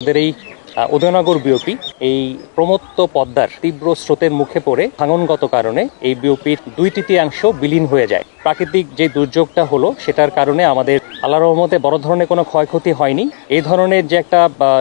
আমাদের এই উদয়নগর বিওপি এই প্রমত্ত পদ্মার তীব্র স্রোতের মুখে পড়ে ভাঙনগত কারণে এই বিওপির 2/3 বিলীন হয়ে যায়। প্রাকৃতিক যে দুর্যোগটা হলো সেটার কারণে আমাদের আল্লাহর রহমতে বড় ধরনের কোনো ক্ষয়ক্ষতি হয়নি। এই ধরনের যে একটা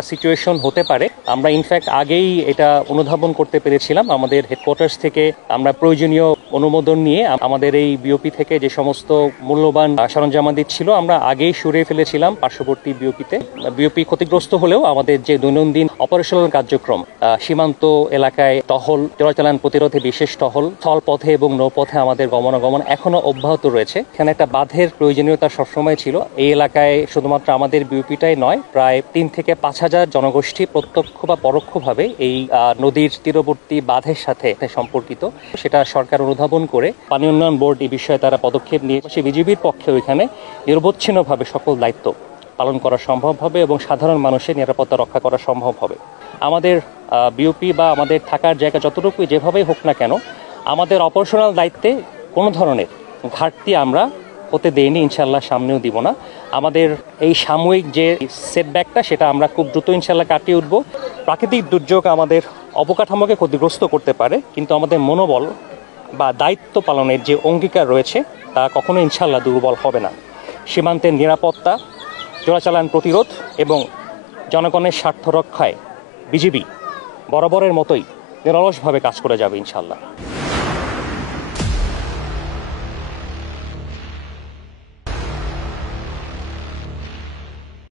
সিচুয়েশন হতে পারে আমরা ইনফ্যাক্ট আগেই এটা অনুধাবন করতে পেরেছিলাম। আমাদের হেডকোয়ার্টার্স থেকে আমরা প্রয়োজনীয় অনুমোদন নিয়ে আমাদের এই বিওপি থেকে যে সমস্ত মূল্যবান সরঞ্জামাদি ছিল আমরা আগেই সরিয়ে ফেলেছিলাম পার্শ্ববর্তী বিওপিতে। বিওপি ক্ষতিগ্রস্ত হলেও আমাদের যে দৈনন্দিন অপারেশনাল কার্যক্রম, সীমান্ত এলাকায় টহল, চোরাচালান প্রতিরোধে বিশেষ টহল, স্থলপথে এবং নৌপথে আমাদের গমনাগমন এখনো অব্যাহত রয়েছে। এখানে একটা বাঁধের প্রয়োজনীয়তা সবসময় ছিল। এই এলাকায় শুধুমাত্র আমাদের বিওপিটাই নয়, প্রায় 3 থেকে 5 হাজার জনগোষ্ঠী প্রত্যক্ষ বা পরোক্ষভাবে এই নদীর তীরবর্তী বাঁধের সাথে সম্পর্কিত। সেটা সরকার অনুধাবন করে পানি উন্নয়ন বোর্ড এই বিষয়ে তারা পদক্ষেপ নিয়েছে। বিজিবির পক্ষে ওইখানে নিরবচ্ছিন্নভাবে সকল দায়িত্ব পালন করা সম্ভব হবে এবং সাধারণ মানুষের নিরাপত্তা রক্ষা করা সম্ভব হবে। আমাদের বিওপি বা আমাদের থাকার জায়গা যতটুকুই যেভাবেই হোক না কেন, আমাদের অপারেশনাল দায়িত্বে কোনো ধরনের ঘাটতি আমরা হতে দেইনি, ইনশাল্লাহ সামনেও দিব না। আমাদের এই সাময়িক যে সেটব্যাকটা সেটা আমরা খুব দ্রুত ইনশাল্লাহ কাটিয়ে উঠব। প্রাকৃতিক দুর্যোগ আমাদের অবকাঠামোকে ক্ষতিগ্রস্ত করতে পারে, কিন্তু আমাদের মনোবল বা দায়িত্ব পালনের যে অঙ্গীকার রয়েছে তা কখনো ইনশাল্লাহ দুর্বল হবে না। সীমান্তের নিরাপত্তা, চোরাচালান প্রতিরোধ এবং জনগণের স্বার্থ রক্ষায় বিজিবি বরাবরের মতোই নিরলসভাবে কাজ করে যাবে ইনশাল্লাহ।